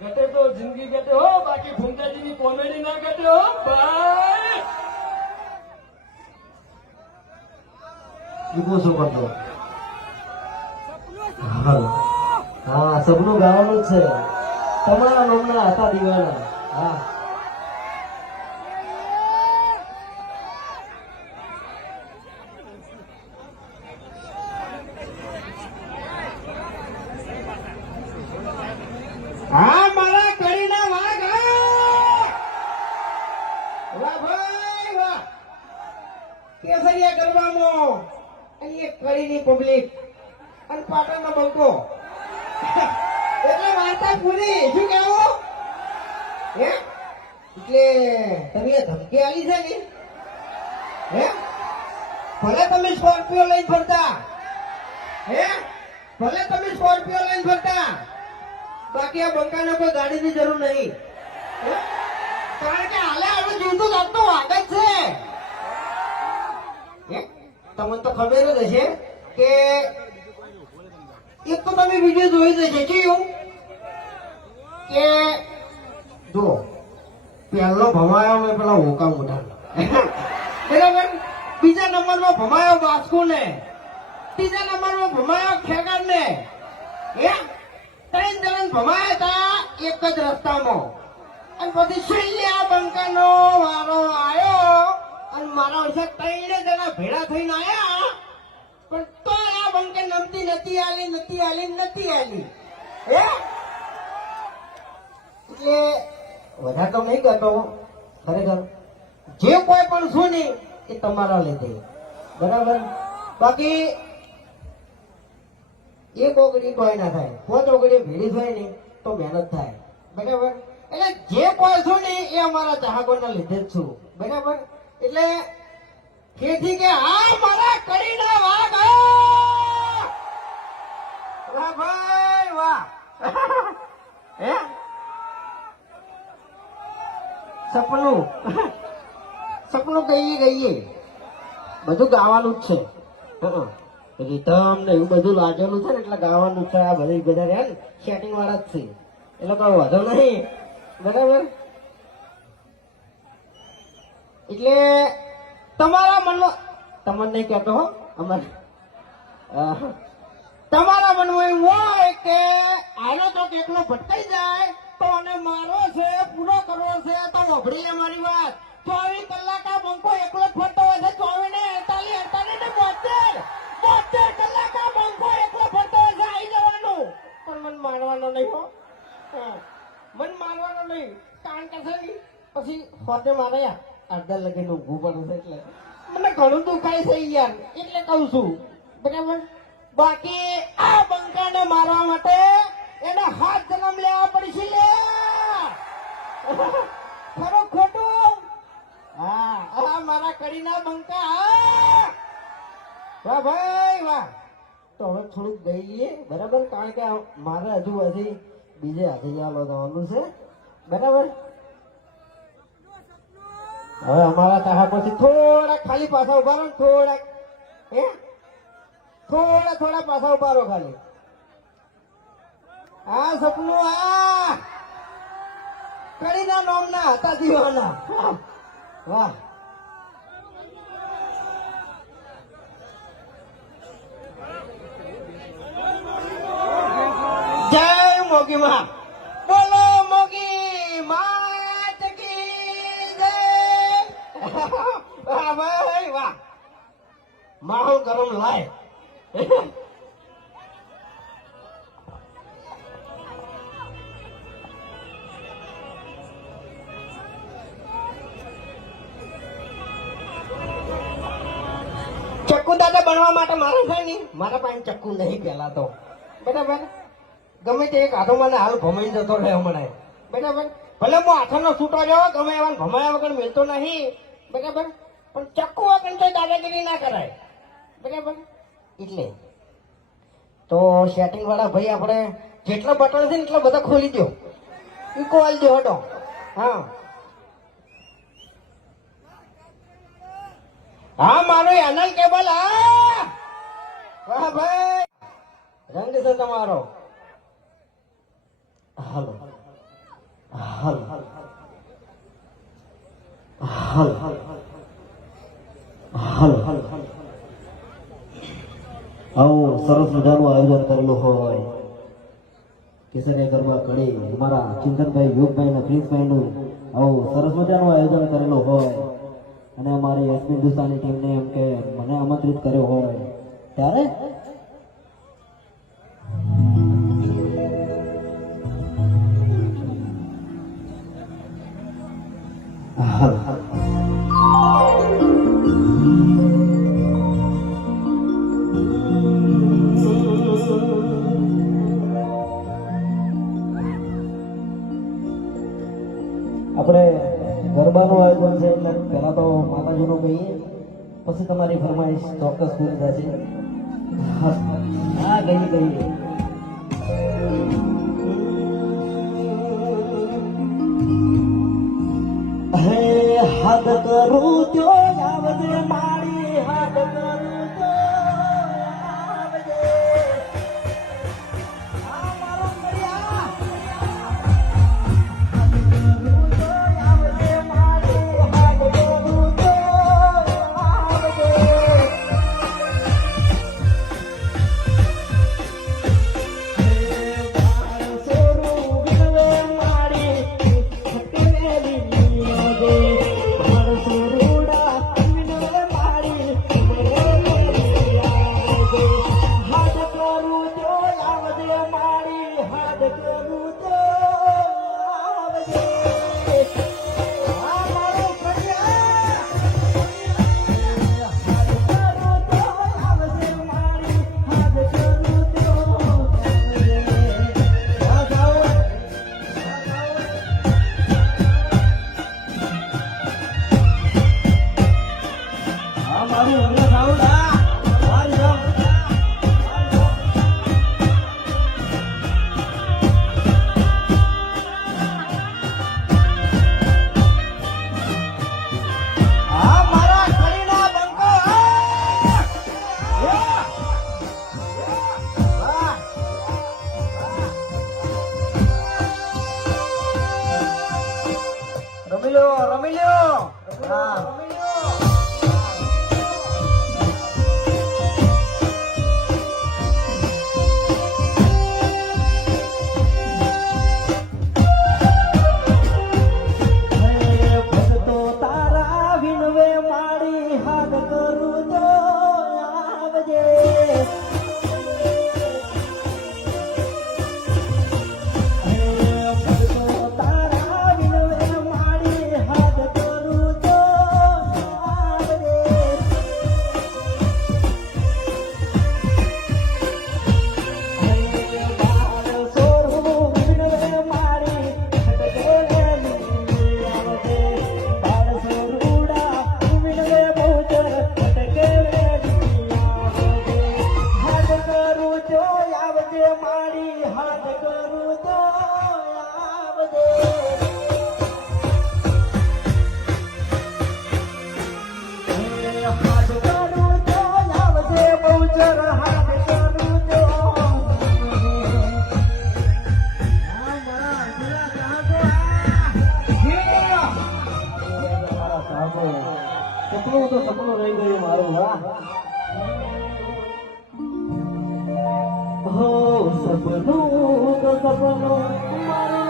ઘટે તો જિંદગી ઘટે હો, બાકી ભૂમતાજીની કોમેડી ના ઘટે હો ભાઈ. ઈગો શું કરતો? હા, સપનું ગાવાનું જ છે. તમારા નામના હતા દીવાના. હા, હા મારા કડીના વાઘ. વાહ ભાઈ વાહ. કેસરિયા ગરબામાં અને એક કડીની પબ્લિક અને પાટણનો બંકો એટલે વાર્તા પૂરી. શું કહેવું હે? એટલે તમે ધમકી આલી છે ને હે? ભલે તમે સ્કોર્પિયો લઈને ફરતા હે, ભલે તમે સ્કોર્પિયો લઈને ફરતા, બાકી આ બંકાને કોઈ ગાડીની જરૂર નહીં. કારણ કે હાલે આપણે જીવતું લાગતું વાગ જ છે. તમને તો ખબર જ હશે કે એક તો તમે વિડીયો જોઈ જશે કેવું કે જો પહેલો ભમાયો મેં પેલા હોકા મોટા બરાબર, બીજા નંબરમાં ભમાયો બાસ્કુ ને, ત્રીજા નંબરમાં ભમાયો ખેગાર ને, ત્રણ જણ ભમાયા હતા એક જ રસ્તામાં. અને પછી છેલ્લે આ બંકાનો વારો આવ્યો અને મારા વર્ષે ત્રણે જણા ભેળા થઈને આયા, પણ તો આ બંકે નમતી નથી આલી હે. એટલે વધારે તો નહીં કહેતો, ખરેખર જે કોઈ પણ શું નહીં એ તમારા લીધે બરાબર. બાકી એક ઓગળી કોઈ ના થાય, 5 ઓગળી ભેળી થાય ને તો મહેનત થાય બરાબર. એટલે જે કોઈ છું ને એ અમારા ચાહકોના લીધે જ છું બરાબર. એટલે તેથી કે આ મારા કડીના વાઘ. વાહ ભાઈ વાહ. હે સપનું ગઈએ બધું ગાવાનું જ છે. રીધમ ને એવું બધું લાગેલું છે ને એટલે ગાવાનું છે. આ બધા રહ્યા ને સેટિંગ વાળા જ છે, એટલે કોઈ વાંધો નહીં બરાબર. એટલે તમારા મનમાં, તમને નહીં કહેતો હો, અમારે તમારા મનમાં એવું હોય કે આનો તો એકલો ભટકાઈ જાય તો અને મારો છે પૂરો કરવો છે તો વભડી અમારી વાત. 24 કલાક આ બંકો એકલો જ ફરતો હોય છે. 24 ને 48 ને 72 કલાક આ બંકો એકલો ફરતો હોય છે. આવી જવાનું, પણ મન મારવાનો નહીં હો. મન મારવાનો નહીં, કારણ કે છે પછી હોતે મારે અડધા લગીને ઊભું પડે છે. એટલે મને ઘણું દુખાય છે યાર, એટલે કહું છું બરાબર. બાકી આ બંકાને મારવા માટે એને 7 જન્મ લેવા પડશે લે. ખરું ખોટું? હા, આ મારા કડીના બંકા. વાહ ભાઈ વાહ. તો હવે થોડુંક ગઈ લઈએ બરાબર, કારણ કે મારે હજુ બીજે હાથે જવાનું છે બરાબર. હવે અમારા તાહા પછી થોડા ખાલી પાછા ઉભા રહો, થોડા પાછા ઉભા રહો ખાલી. આ સપનું આ કડીના નામના હતા દીવાના. વાહ. જય મોગી માં, બોલો મોગી માત કી જય. વાહ ભાઈ વાહ. માહોલ ગરમ લાય. ચક્કુ દાદા બનવા માટે મારે થાય ને, મારા પાસે ચક્કુ નહીં પેલા તો બરાબર. ગમે તે એક હાથો મને હાલ ભમાઈ જતો રહ્યો મને બરાબર. ભલે હું હાથોનો છૂટો રહ્યો, ગમે એવા ભમાયા વગર મિલતો નહીં બરાબર, પણ ચક્કુ વગર તો દાદાગીરી ના કરાય બરાબર. એટલે તો સેટિંગ વાળા ભાઈ આપણે જેટલા બટન છે ને એટલા બધા ખોલી દો, ઇક્વલ દો હટો. હા હા, મારો એનલ કેબલ. હા વાહ ભાઈ, રંગ છે તમારો. હાલો હાલ હાલ હાલ હાલ આવું સરસ મજાનું આયોજન કરેલું હોય કેસરિયા ગરબા કડી અમારા ચિંતનભાઈ યોગભાઈ અને પ્રિન્સભાઈનું આવું સરસ મજાનું આયોજન કરેલું હોય અને અમારી એસપી હિન્દુસ્તાની ટીમને એમ કે મને આમંત્રિત કર્યો હોય ત્યારે હાલ હાલ આપણે ગરબાનું આયોજન છે એટલે પહેલા તો માતાજીનું કહીએ પછી તમારી ફરમાઈશ ચોક્કસ પૂરી થશે હા ગઈ હે હાથ કરું તો આવજે મારી હાથ કરું તો આવજે આ મારો કરિયા રમી લ્યો હા સપનું તો સપનું રહી ગયું મારું વાહ હો સપનું તો સપનું મારું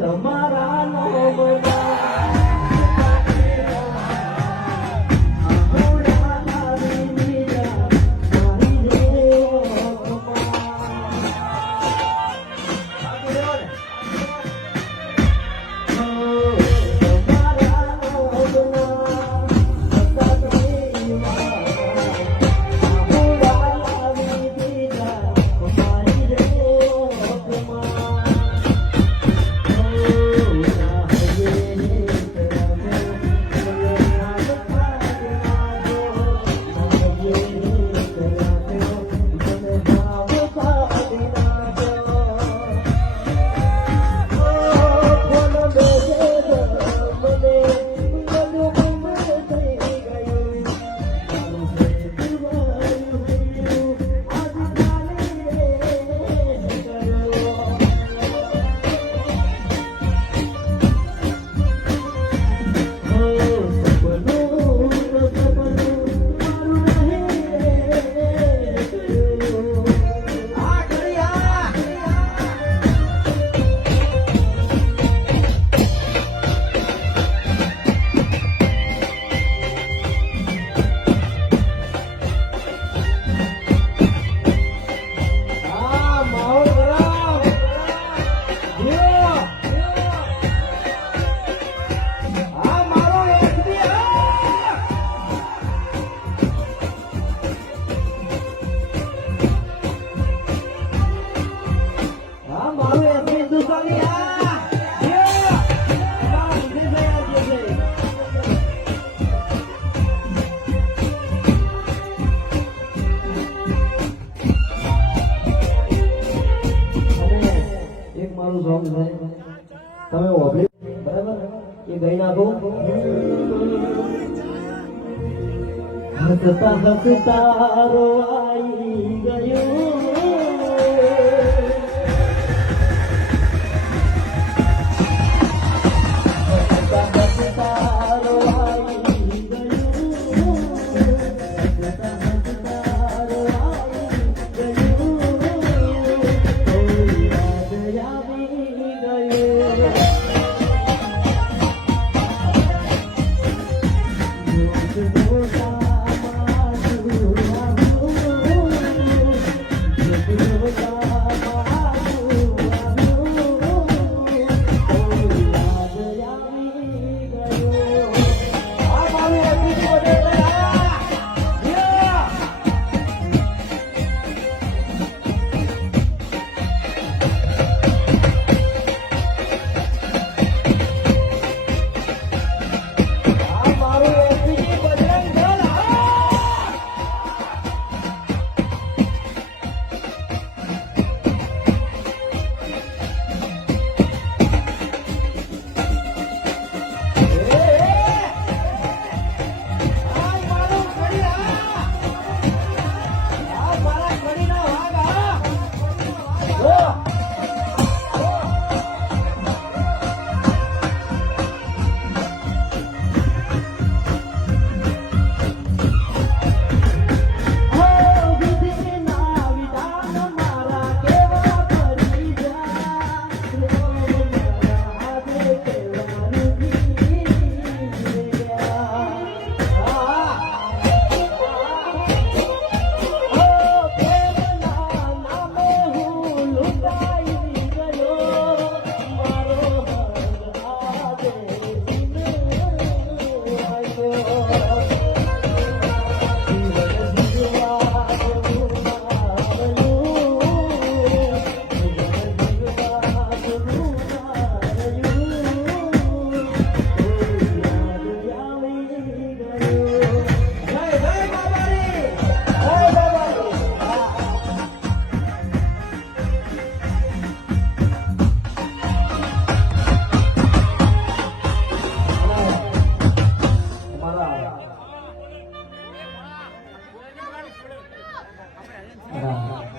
તમારા સોંગ છે તમે ઓભળી બરાબર એ ગઈ નાખો હસતા હસતા રોવાઈ ગયો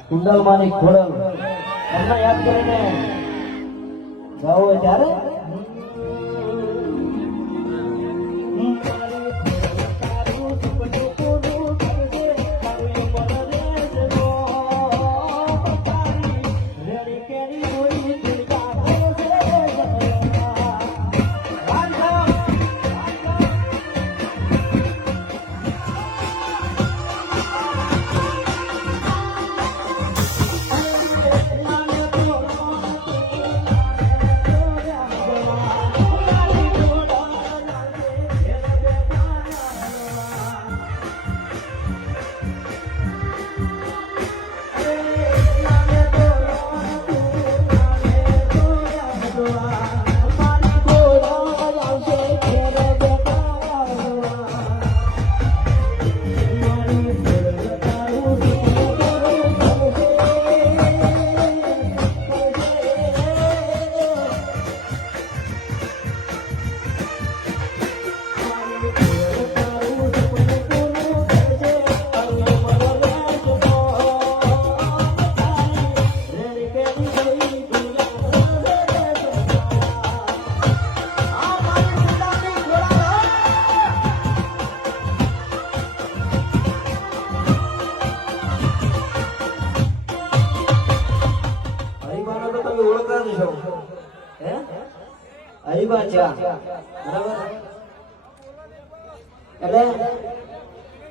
કુંડલમાની ખોડલ એમને યાદ કરીને ગાવો ત્યારે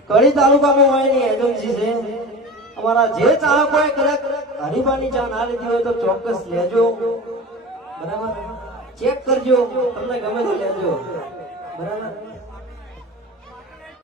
કડી તાલુકામાં હોય ની એજન્સી છે અમારા જે ચાહકો હોય કદાચ હરિભાની ચા ના લીધી હોય તો ચોક્કસ લેજો બરાબર ચેક કરજો તમને ગમે તો લેજો બરાબર